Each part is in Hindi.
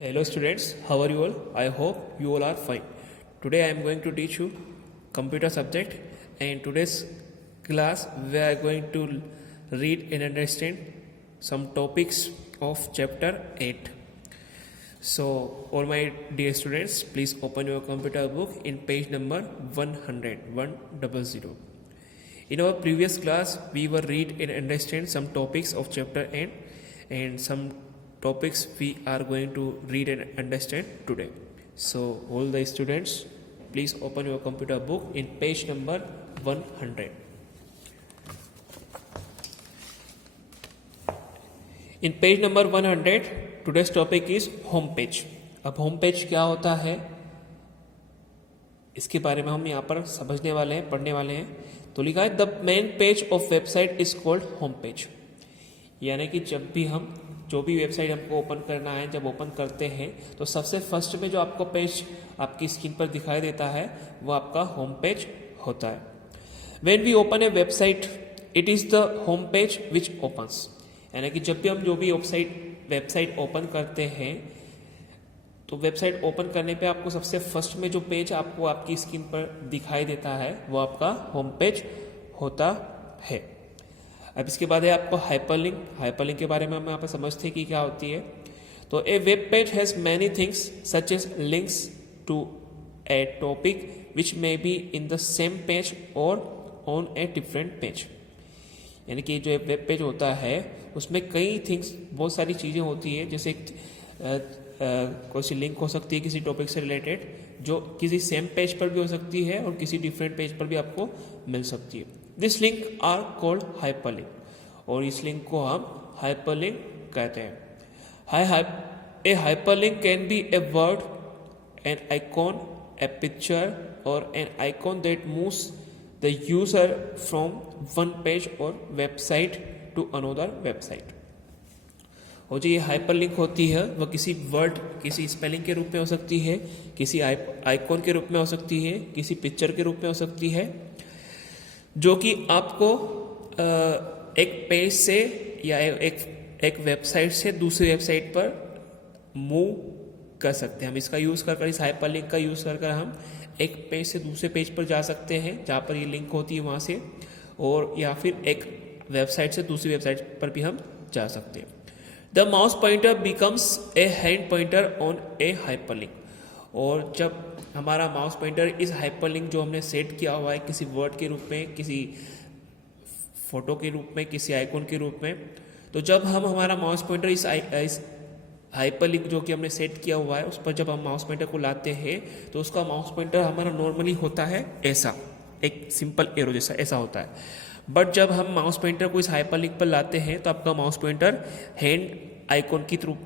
Hello students, how are you all? I hope you all are fine. Today I am going to teach you computer subject, and in today's class we are going to read and understand some topics of chapter 8. So all my dear students, please open your computer book in page number 100. In our previous class we were read and understand some topics of chapter 8 and some topics we are going to read and understand today. So all the students, please open your computer book in page number 100. In page number 100, today's topic is home page. अब home page क्या होता है इसके बारे में हम यहाँ पर समझने वाले हैं, पढ़ने वाले हैं। तो लिखा है the main page of website is called home page, यानी कि जब भी हम जो भी वेबसाइट हमको ओपन करना है, जब ओपन करते हैं तो सबसे फर्स्ट में जो आपको पेज आपकी स्क्रीन पर दिखाई देता है वो आपका होम पेज होता है। When we open a website it is the home page which opens, यानी कि जब भी हम जो भी वेबसाइट ओपन करते हैं तो वेबसाइट ओपन करने पे आपको सबसे फर्स्ट में जो पेज आपको आपकी स्क्रीन पर दिखाई देता है वो आपका होम पेज होता है। अब इसके बाद है आपको हाइपरलिंक। हाइपरलिंक के बारे में हम यहाँ पर समझते हैं कि क्या होती है। तो a web page has many things such as links to a topic which may be in the same page और ऑन ए डिफरेंट पेज, यानी कि जो वेब पेज होता है उसमें कई थिंग्स, बहुत सारी चीज़ें होती है, जैसे कोई सी लिंक हो सकती है किसी टॉपिक से रिलेटेड जो किसी सेम पेज पर भी हो सकती है और किसी डिफरेंट पेज पर भी आपको मिल सकती है। This link are called hyperlink, और इस लिंक को हम हाइपरलिंक कहते हैं। A hyperlink can be a word, an icon, a picture और an icon that moves the user from one page और वेबसाइट टू अनदर वेबसाइट। और जो ये हाइपरलिंक होती है वह किसी वर्ड, किसी स्पेलिंग के रूप में हो सकती है, किसी आइकॉन के रूप में हो सकती है, किसी पिक्चर के रूप में हो सकती है, जो कि आपको एक पेज से या एक वेबसाइट से दूसरी वेबसाइट पर मूव कर सकते हैं। हम इसका यूज़ कर इस हाइपरलिंक का यूज़ कर हम एक पेज से दूसरे पेज पर जा सकते हैं जहाँ पर ये लिंक होती है वहाँ से, और या फिर एक वेबसाइट से दूसरी वेबसाइट पर भी हम जा सकते हैं। The mouse pointer becomes a hand pointer on A hyperlink, और जब हमारा माउस पॉइंटर इस हाइपरलिंक जो हमने सेट किया हुआ है किसी वर्ड के रूप में, किसी फोटो के रूप में, किसी आइकॉन के रूप में, तो जब हम हमारा माउस पॉइंटर इस हाइपरलिंक जो कि हमने सेट किया हुआ है उस पर जब हम माउस पॉइंटर को लाते हैं तो उसका माउस पॉइंटर हमारा नॉर्मली होता है ऐसा, एक सिंपल एरो जैसा ऐसा होता है। बट जब हम माउस पॉइंटर को इस हाइपरलिंक पर लाते हैं तो आपका माउस पॉइंटर हैंड आइकॉन की थ्रू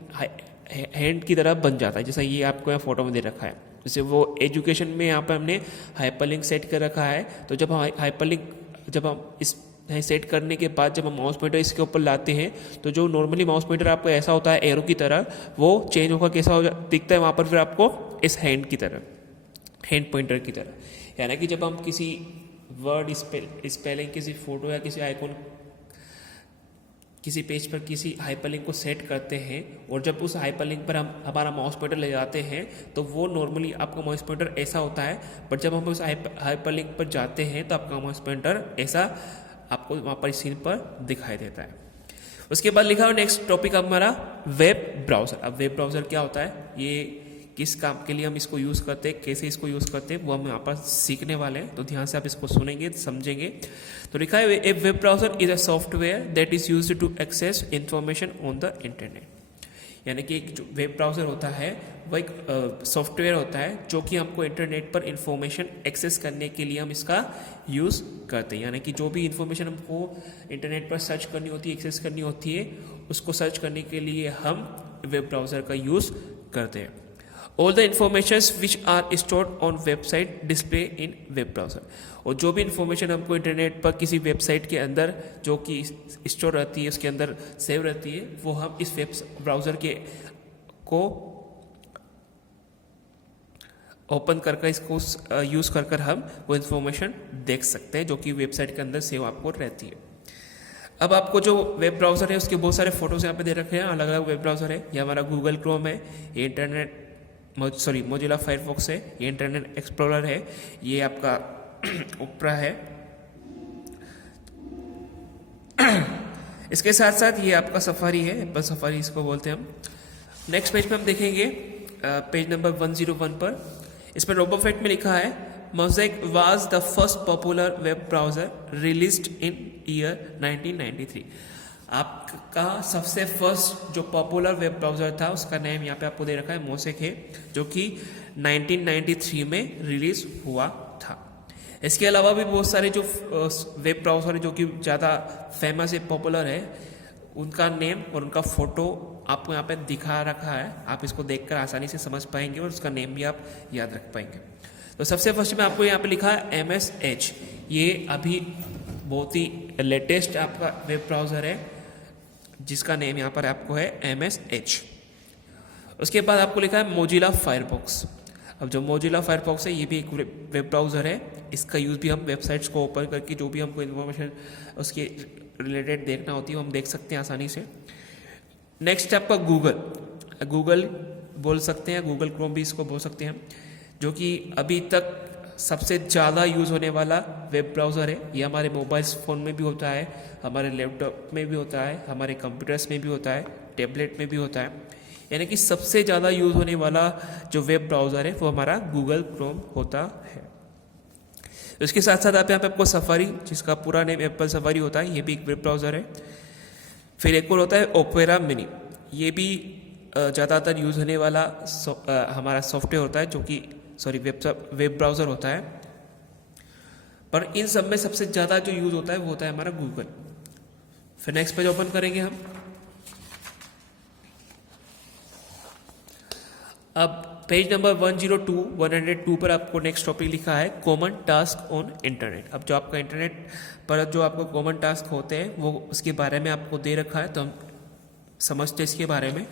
हैंड की तरह बन जाता है, जैसा ये आपको यहाँ फोटो में दे रखा है। जैसे वो एजुकेशन में यहाँ पर हमने हाइपरलिंक सेट कर रखा है, तो जब हम हाइपरलिंक जब हम इस सेट करने के बाद जब हम माउस पॉइंटर इसके ऊपर लाते हैं तो जो नॉर्मली माउस पॉइंटर आपको ऐसा होता है एरो की तरह, वो चेंज होकर कैसा हो दिखता है वहाँ पर फिर आपको इस हैंड की तरह, हैंड पॉइंटर की तरह। यानी कि जब हम किसी वर्ड स्पेलिंग, किसी फोटो या किसी आइकॉन, किसी पेज पर किसी हाइपरलिंक को सेट करते हैं और जब उस हाइपरलिंक पर हम हमारा माउस पॉइंटर ले जाते हैं तो वो नॉर्मली आपका माउस पॉइंटर ऐसा होता है, बट जब हम उस हाइपरलिंक पर जाते हैं तो आपका माउस पॉइंटर ऐसा आपको वहाँ पर स्क्रीन पर दिखाई देता है। उसके बाद लिखा हुआ नेक्स्ट टॉपिक हमारा वेब ब्राउज़र। अब वेब ब्राउज़र क्या होता है, ये किस काम के लिए हम इसको यूज़ करते हैं, कैसे इसको यूज़ करते हैं, वो हम यहाँ पर सीखने वाले हैं, तो ध्यान से आप इसको सुनेंगे, समझेंगे। तो लिखा है a web browser is a software that is used to access information on the internet, यानी कि एक जो वेब ब्राउज़र होता है वह एक सॉफ्टवेयर होता है जो कि हमको इंटरनेट पर इंफॉर्मेशन एक्सेस करने के लिए हम इसका यूज़ करते हैं। यानी कि जो भी इंफॉर्मेशन हमको इंटरनेट पर सर्च करनी होती है, एक्सेस करनी होती है, उसको सर्च करने के लिए हम वेब ब्राउज़र का यूज़ करते हैं। All the informations which are stored on website display in web browser, और जो भी इंफॉर्मेशन हमको इंटरनेट पर किसी वेबसाइट के अंदर जो कि स्टोर रहती है, उसके अंदर सेव रहती है, वो हम इस वेब ब्राउज़र के को ओपन कर इसको यूज़ कर हम वो इंफॉर्मेशन देख सकते हैं जो कि वेबसाइट के अंदर सेव आपको रहती है। अब आपको जो वेब ब्राउज़र है उसके बहुत सारे फोटोज यहाँ पे दे रखे हैं, अलग अलग वेब ब्राउज़र है। ये हमारा गूगल क्रोम है, ये मोजिला फायरफॉक्स है, ये इंटरनेट एक्सप्लोरर है, ये आपका ओपरा है। इसके साथ साथ ये आपका सफारी है, एप्पल सफारी इसको बोलते हैं हम। नेक्स्ट पेज पे हम देखेंगे पेज नंबर 101 पर, इस पर रोबोफेक्ट में लिखा है mosaic was the first popular web browser released in year 1993। आपका सबसे फर्स्ट जो पॉपुलर वेब ब्राउज़र था उसका नेम यहाँ पे आपको दे रखा है मोज़ेक है, जो कि 1993 में रिलीज हुआ था। इसके अलावा भी बहुत सारे जो वेब ब्राउज़र जो कि ज़्यादा फेमस है, पॉपुलर है, उनका नेम और उनका फ़ोटो आपको यहाँ पे दिखा रखा है। आप इसको देखकर आसानी से समझ पाएंगे और उसका नेम भी आप याद रख पाएंगे। तो सबसे फर्स्ट में आपको यहाँ पे लिखा है MSH। ये अभी बहुत ही लेटेस्ट आपका वेब ब्राउज़र है जिसका नेम यहाँ पर आपको है MSH। उसके बाद आपको लिखा है मोजिला फायरफॉक्स। अब जो मोजिला फायरफॉक्स है ये भी एक वेब ब्राउज़र है। इसका यूज़ भी हम वेबसाइट्स को ओपन करके जो भी हमको इन्फॉर्मेशन उसके रिलेटेड देखना होती है वो हम देख सकते हैं आसानी से। नेक्स्ट आपका गूगल बोल सकते हैं, गूगल क्रोम भी इसको बोल सकते हैं, जो कि अभी तक सबसे ज़्यादा यूज़ होने वाला वेब ब्राउज़र है। ये हमारे मोबाइल फ़ोन में भी होता है, हमारे लैपटॉप में भी होता है, हमारे कंप्यूटर्स में भी होता है, टैबलेट में भी होता है। यानी कि सबसे ज़्यादा यूज़ होने वाला जो वेब ब्राउज़र है वो हमारा गूगल क्रोम होता है। उसके साथ साथ आप यहाँ पे आपको सफारी, जिसका पूरा नेम एप्पल सफारी होता है, ये भी एक वेब ब्राउज़र है। फिर एक और होता है ओपेरा मिनी, ये भी ज़्यादातर यूज़ होने वाला हमारा सॉफ्टवेयर होता है, जो कि वेब ब्राउज़र होता है। पर इन सब में सबसे ज़्यादा जो यूज़ होता है वो होता है हमारा गूगल। फिर नेक्स्ट पेज ओपन करेंगे हम। अब पेज नंबर 102 पर आपको नेक्स्ट टॉपिक लिखा है कॉमन टास्क ऑन इंटरनेट। अब जो आपका इंटरनेट पर जो आपको कॉमन टास्क होते हैं वो उसके बारे में आपको दे रखा है, तो हम समझते हैं इसके बारे में।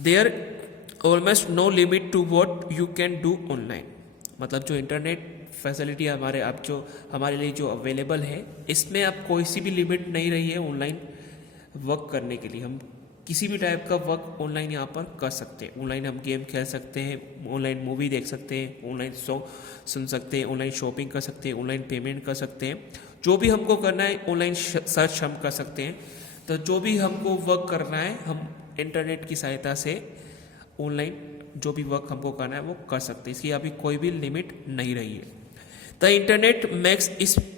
There almost no limit to what you can do online. मतलब जो इंटरनेट फैसिलिटी हमारे लिए जो अवेलेबल है, इसमें आप कोई सी भी लिमिट नहीं रही है ऑनलाइन वर्क करने के लिए। हम किसी भी टाइप का वर्क ऑनलाइन यहाँ पर कर सकते हैं। ऑनलाइन हम गेम खेल सकते हैं, ऑनलाइन मूवी देख सकते हैं, ऑनलाइन सॉन्ग सुन सकते हैं, ऑनलाइन शॉपिंग कर सकते हैं, ऑनलाइन पेमेंट कर सकते हैं। जो भी हमको करना है ऑनलाइन सर्च हम कर सकते हैं। तो जो भी हमको वर्क करना है हम इंटरनेट की सहायता से ऑनलाइन जो भी वर्क हमको करना है वो कर सकते हैं। इसकी अभी कोई भी लिमिट नहीं रही है। The internet makes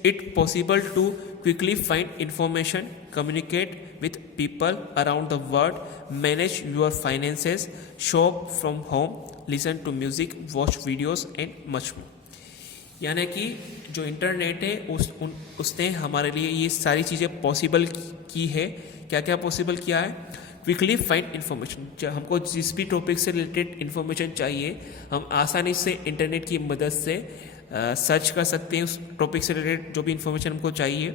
it possible to quickly find information, communicate with people around the world, manage your finances, shop from home, listen to music, watch videos and much more। यानी कि जो इंटरनेट है उसने हमारे लिए ये सारी चीज़ें पॉसिबल की है। क्या क्या पॉसिबल किया है? Quickly find information. जब हमको जिस भी टॉपिक से रिलेटेड इन्फॉर्मेशन चाहिए हम आसानी से इंटरनेट की मदद से सर्च कर सकते हैं उस टॉपिक से रिलेटेड जो भी इन्फॉर्मेशन हमको चाहिए।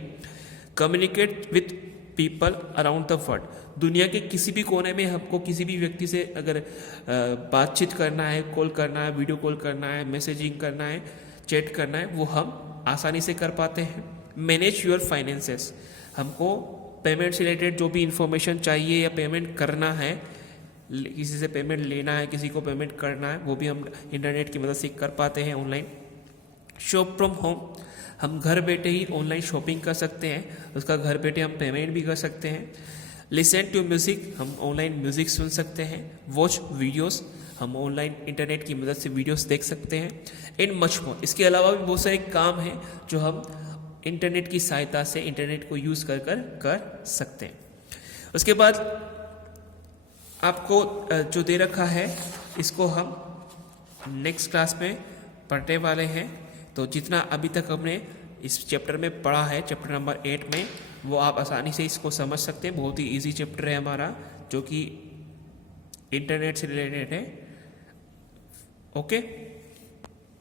Communicate with people around the world. दुनिया के किसी भी कोने में हमको किसी भी व्यक्ति से अगर बातचीत करना है, कॉल करना है, वीडियो कॉल करना है, मैसेजिंग करना है, चैट करना है, वो हम आसानी से कर पाते हैं। Manage your finances. हमको पेमेंट से रिलेटेड जो भी इंफॉर्मेशन चाहिए या पेमेंट करना है, किसी से पेमेंट लेना है, किसी को पेमेंट करना है, वो भी हम इंटरनेट की मदद से कर पाते हैं ऑनलाइन। Shop from home. हम घर बैठे ही ऑनलाइन शॉपिंग कर सकते हैं, उसका घर बैठे हम पेमेंट भी कर सकते हैं। Listen to music. हम ऑनलाइन म्यूज़िक सुन सकते हैं। Watch videos. हम ऑनलाइन इंटरनेट की मदद से वीडियोस देख सकते हैं। And much more. इसके अलावा भी बहुत सारे काम हैं जो हम इंटरनेट की सहायता से इंटरनेट को यूज़ कर सकते हैं। उसके बाद आपको जो दे रखा है इसको हम नेक्स्ट क्लास में पढ़ने वाले हैं। तो जितना अभी तक हमने इस चैप्टर में पढ़ा है, चैप्टर नंबर 8 में, वो आप आसानी से इसको समझ सकते हैं। बहुत ही इजी चैप्टर है हमारा, जो कि इंटरनेट से रिलेटेड है। ओके।